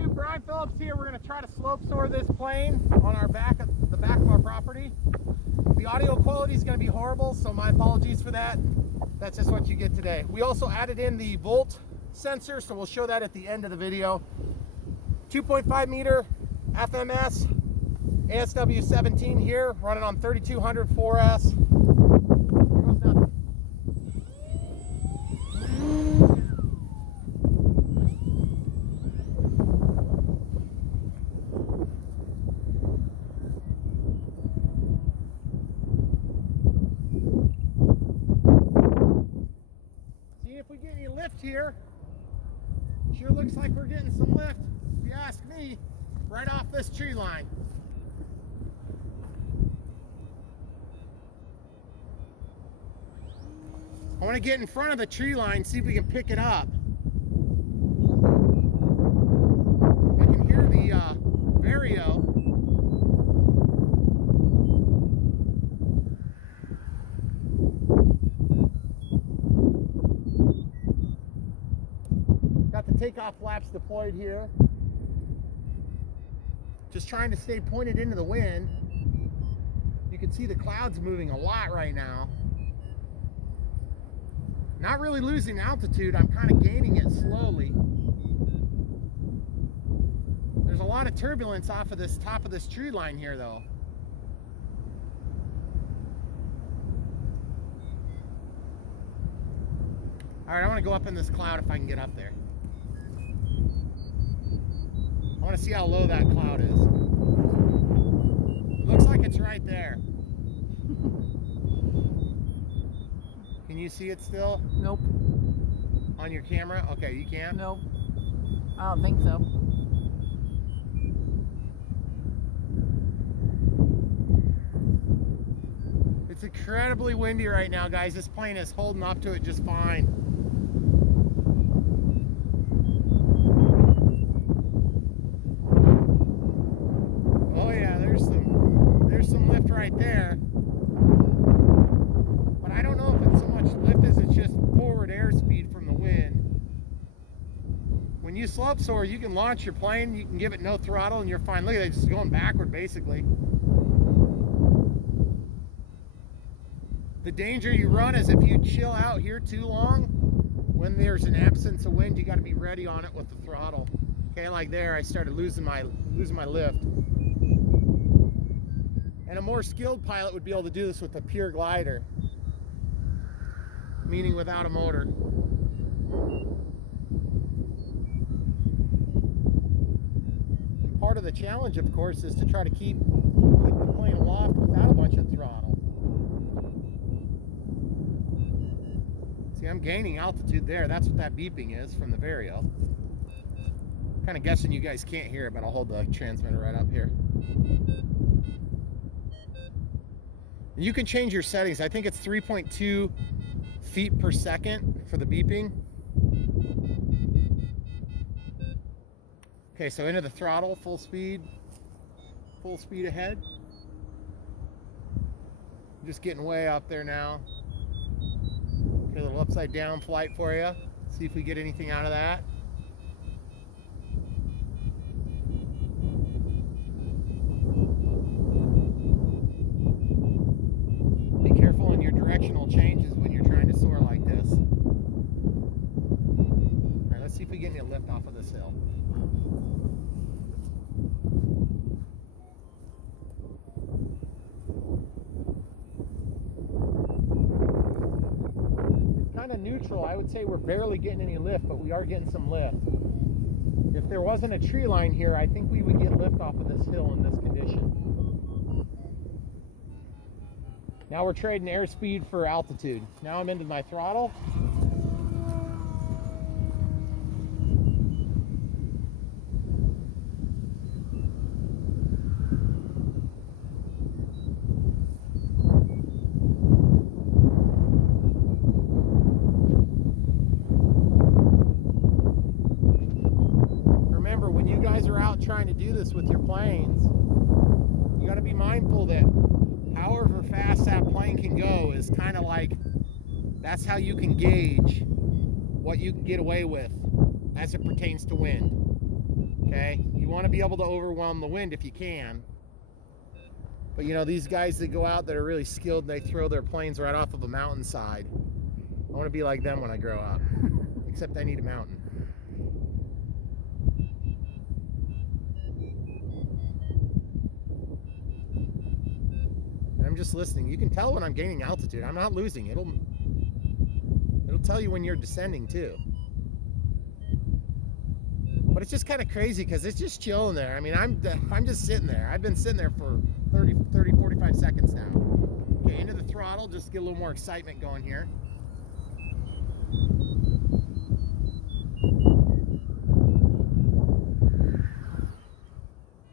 YouTube, Brian Phillips here. We're going to try to slope soar this plane on the back of our property. The audio quality is going to be horrible, so my apologies for that. That's just what you get today. We also added in the volt sensor, so we'll show that at the end of the video. 2.5 meter FMS ASW-17 here, running on 3200 4S. See if we get any lift here. Sure looks like we're getting some lift, if you ask me, right off this tree line. I want to get in front of the tree line, see if we can pick it up. I can hear the Vario. Got the takeoff flaps deployed here. Just trying to stay pointed into the wind. You can see the clouds moving a lot right now. Not really losing altitude, I'm kind of gaining it slowly. There's a lot of turbulence off of this top of this tree line here though. All right, I want to go up in this cloud if I can get up there. I want to see how low that cloud is. It looks like it's right there. Can you see it still? Nope. On your camera? Okay, you can't? Nope. I don't think so. It's incredibly windy right now, guys. This plane is holding up to it just fine. Oh yeah, there's some lift right there. But I don't know if it's so much lift as it's just forward airspeed from the wind. When you slope soar, you can launch your plane, you can give it no throttle, and you're fine. Look at it, it's just going backward basically. The danger you run is if you chill out here too long, when there's an absence of wind, you got to be ready on it with the throttle. Okay, like there, I started losing my lift. And a more skilled pilot would be able to do this with a pure glider, meaning without a motor. And part of the challenge, of course, is to try to keep the plane aloft without a bunch of throttle. See, I'm gaining altitude there. That's what that beeping is from the Vario. Kind of guessing you guys can't hear it, but I'll hold the transmitter right up here. You can change your settings. I think it's 3.2 feet per second for the beeping. Okay, so into the throttle, full speed ahead. Just getting way up there now. Okay, a little upside down flight for you. See if we get anything out of that. Be careful on your directional changes when you're trying to soar like this. All right, let's see if we get any lift off of this hill. Kind of neutral. I would say we're barely getting any lift, but we are getting some lift. If there wasn't a tree line here, I think we would get lift off of this hill in this condition. Now we're trading airspeed for altitude. Now I'm into my throttle. Remember, when you guys are out trying to do this with your planes, you got to be mindful that however fast that plane can go is kind of like, that's how you can gauge what you can get away with as it pertains to wind. Okay? okay? You want to be able to overwhelm the wind if you can. But you know, these guys that go out that are really skilled, they throw their planes right off of a mountainside. I want to be like them when I grow up. Except I need a mountain. And I'm just listening. You can tell when I'm gaining altitude. I'm not losing. It'll tell you when you're descending too. But it's just kind of crazy because it's just chilling there. I mean, I'm just sitting there. I've been sitting there for 30, 45 seconds now. Okay, into the throttle, just to get a little more excitement going here.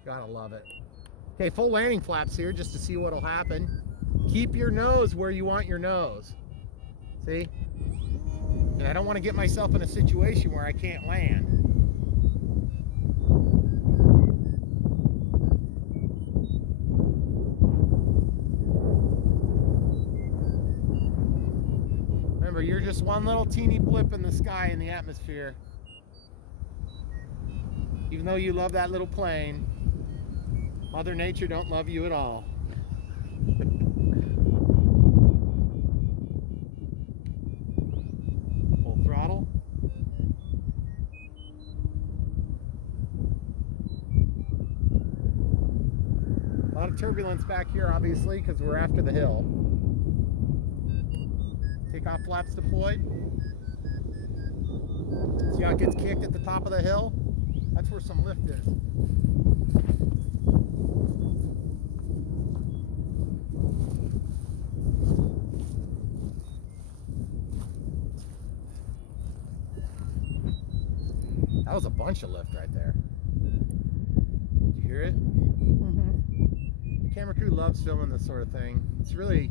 Gotta love it. Okay, full landing flaps here just to see what'll happen. Keep your nose where you want your nose. See? And I don't want to get myself in a situation where I can't land. Remember, you're just one little teeny blip in the sky in the atmosphere. Even though you love that little plane, Mother Nature don't love you at all. Full throttle. A lot of turbulence back here, obviously, because we're after the hill. Takeoff flaps deployed. See how it gets kicked at the top of the hill? That's where some lift is. That was a bunch of lift right there. Did you hear it? Mm-hmm. The camera crew loves filming this sort of thing. It's really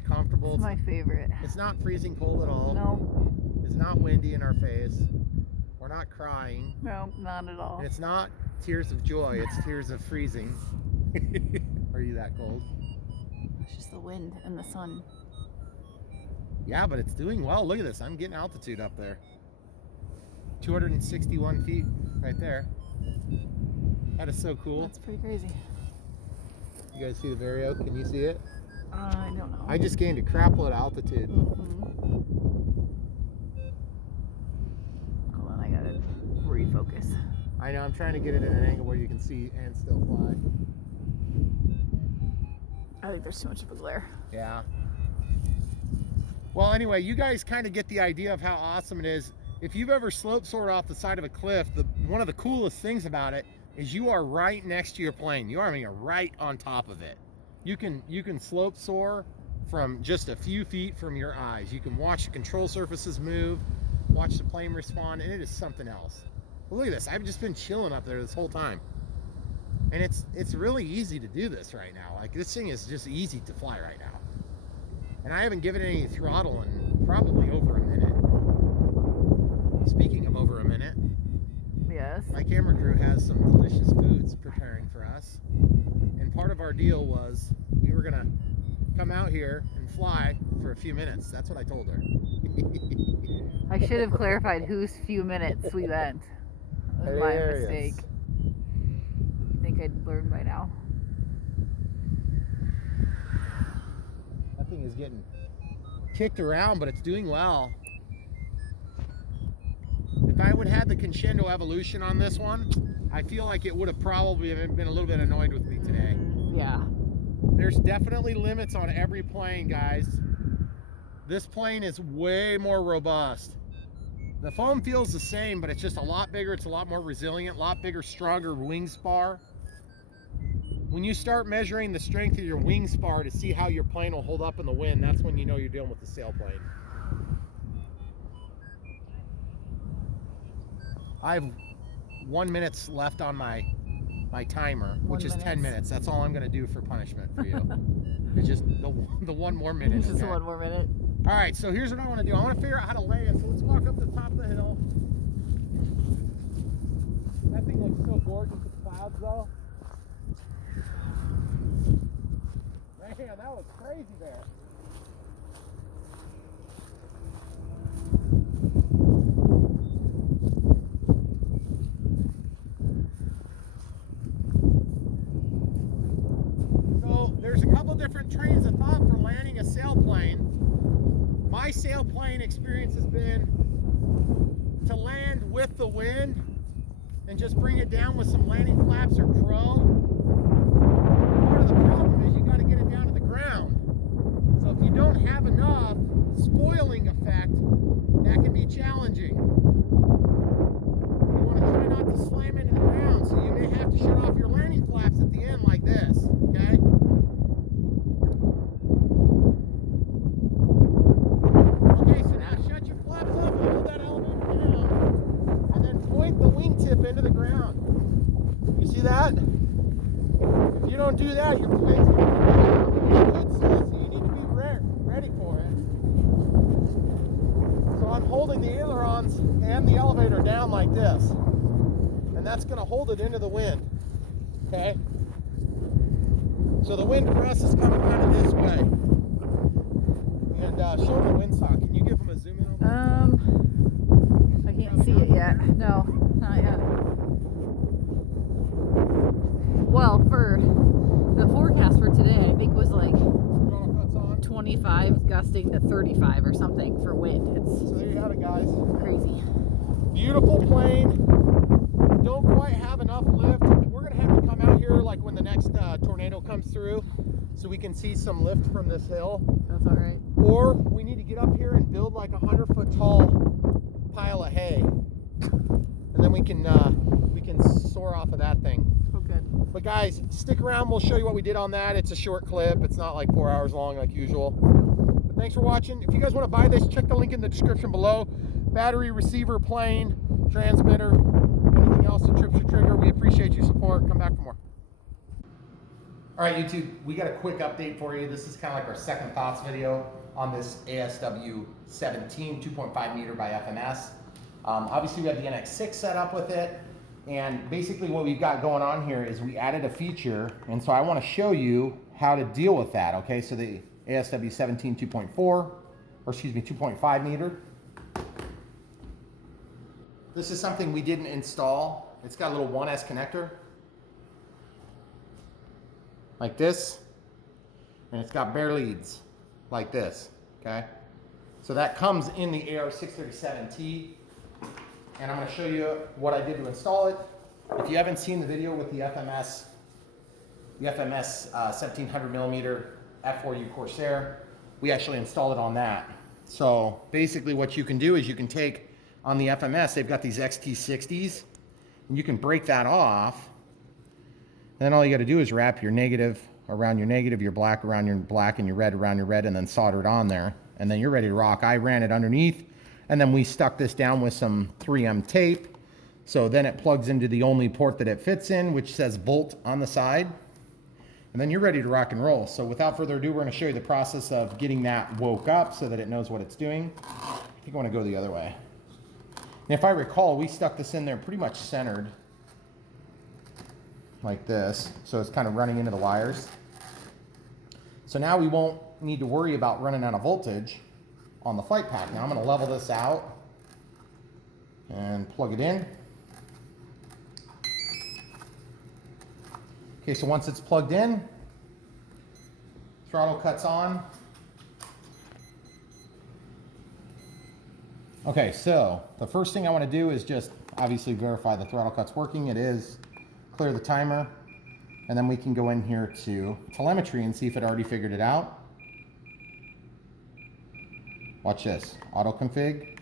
comfortable. It's my favorite. It's not freezing cold at all. No. It's not windy in our face. We're not crying. No, not at all. And it's not tears of joy. It's tears of freezing. Are you that cold? It's just the wind and the sun. Yeah, but it's doing well. Look at this. I'm getting altitude up there. 261 feet right there. That is so cool. That's pretty crazy. You guys see the Vario? Can you see it? I don't know. I just gained a crapload of altitude. Mm-hmm. Hold on, I gotta refocus. I know, I'm trying to get it at an angle where you can see and still fly. I think there's too much of a glare. Yeah. Well, anyway, you guys kind of get the idea of how awesome it is. If you've ever slope soared off the side of a cliff, one of the coolest things about it is you are right next to your plane. You are, I mean, you're right on top of it. You can slope soar from just a few feet from your eyes. You can watch the control surfaces move, watch the plane respond, and it is something else. But look at this. I've just been chilling up there this whole time. And it's really easy to do this right now. Like, this thing is just easy to fly right now. And I haven't given it any throttle in probably over a minute. Speaking of over a minute, Yes. my camera crew has some delicious foods preparing for us. And part of our deal was we were gonna come out here and fly for a few minutes. That's what I told her. I should have clarified whose few minutes we meant. That was my Hilarious. mistake. You think I'd learn by now? That thing is getting kicked around, but it's doing well. If I would have had the crescendo evolution on this one, I feel like it would have probably been a little bit annoyed with me today. Yeah. There's definitely limits on every plane, guys. This plane is way more robust. The foam feels the same, but it's just a lot bigger. It's a lot more resilient, a lot bigger, stronger wing spar. When you start measuring the strength of your wing spar to see how your plane will hold up in the wind, that's when you know you're dealing with a sailplane. I have 1 minute left on my timer, which is 10 minutes. That's all I'm going to do for punishment for you. It's just the one more minute. Just okay? 1 more minute. All right, so here's what I want to do. I want to figure out how to land. So let's walk up the top of the hill. That thing looks so gorgeous with clouds, though. Man, that was crazy there. couple different trains of thought for landing a sailplane. My sailplane experience has been to land with the wind and just bring it down with some landing flaps or crow. Part of the problem is you got to get it down to the ground. So if you don't have enough spoiling effect, that can be challenging. You want to try not to slam into the ground, so you may have to shut off your landing flaps at the end like this, okay? Okay, so now shut your flaps off, hold that elevator down, and then point the wingtip into the ground. You see that? If you don't do that, your plane's going to be good, so you need to be ready for it. So I'm holding the ailerons and the elevator down like this, and that's going to hold it into the wind, okay? So the wind for us is coming kind of this way. And show them the windsock. Can you give them a zoom in on that? I can't see it yet. No, not yet. Well, for the forecast for today, I think was like 25 gusting to 35 or something for wind. So there you have it, guys. Crazy. Beautiful plane. Don't quite have enough lift. We're going to have to come out here like when the next tornado comes through so we can see some lift from this hill. That's all right. Or we need to get up here and build like a 100-foot tall pile of hay. And then we can soar off of that thing. Okay. But guys, stick around. We'll show you what we did on that. It's a short clip. It's not like 4 hours long like usual. But thanks for watching. If you guys want to buy this, check the link in the description below. Battery, receiver, plane, transmitter, anything else that trips your trigger. We appreciate your support. Come back for more. All right, YouTube, we got a quick update for you. This is kind of like our second thoughts video on this ASW-17 2.5 meter by FMS. Obviously, we have the NX6 set up with it. And basically what we've got going on here is we added a feature. And so I want to show you how to deal with that, okay? So the ASW-17 2.5 meter. This is something we didn't install. It's got a little 1S connector, like this, and it's got bare leads, like this, okay? So that comes in the AR-637T, and I'm gonna show you what I did to install it. If you haven't seen the video with the FMS 1700 millimeter F4U Corsair, we actually installed it on that. So basically what you can do is you can take, on the FMS, they've got these XT60s, and you can break that off. And then all you got to do is wrap your negative around your negative, your black around your black, and your red around your red, and then solder it on there. And then you're ready to rock. I ran it underneath, and then we stuck this down with some 3M tape. So then it plugs into the only port that it fits in, which says volt on the side. And then you're ready to rock and roll. So without further ado, we're going to show you the process of getting that woke up so that it knows what it's doing. I think I want to go the other way. And if I recall, we stuck this in there pretty much centered like this. So it's kind of running into the wires. So now we won't need to worry about running out of voltage on the flight pack. Now I'm going to level this out and plug it in. Okay, so once it's plugged in, throttle cuts on. Okay, so the first thing I want to do is just obviously verify the throttle cut's working. It is. Clear the timer, and then we can go in here to telemetry and see if it already figured it out. Watch this, auto config.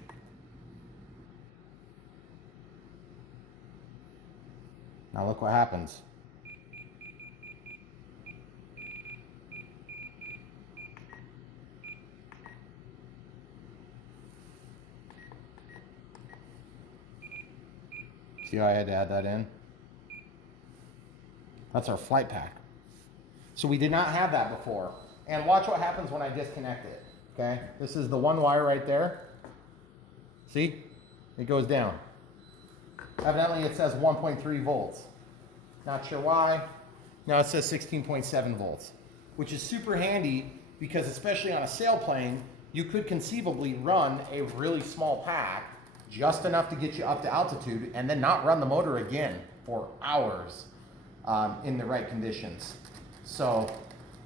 Now look what happens. See how I had to add that in? That's our flight pack. So we did not have that before. And watch what happens when I disconnect it, okay? This is the one wire right there. See? It goes down. Evidently it says 1.3 volts. Not sure why. Now it says 16.7 volts, which is super handy because especially on a sailplane, you could conceivably run a really small pack, just enough to get you up to altitude, and then not run the motor again for hours in the right conditions. So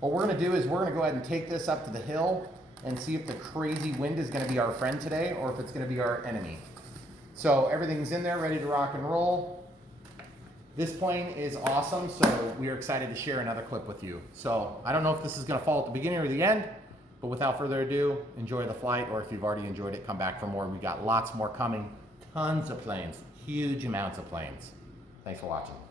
What we're gonna do is we're gonna go ahead and take this up to the hill and see if the crazy wind is gonna be our friend today or if it's gonna be our enemy. So everything's in there, ready to rock and roll. This plane is awesome, so we are excited to share another clip with you. So I don't know if this is gonna fall at the beginning or the end, but without further ado, enjoy the flight, or if you've already enjoyed it, come back for more. We got lots more coming, tons of planes, huge amounts of planes. Thanks for watching.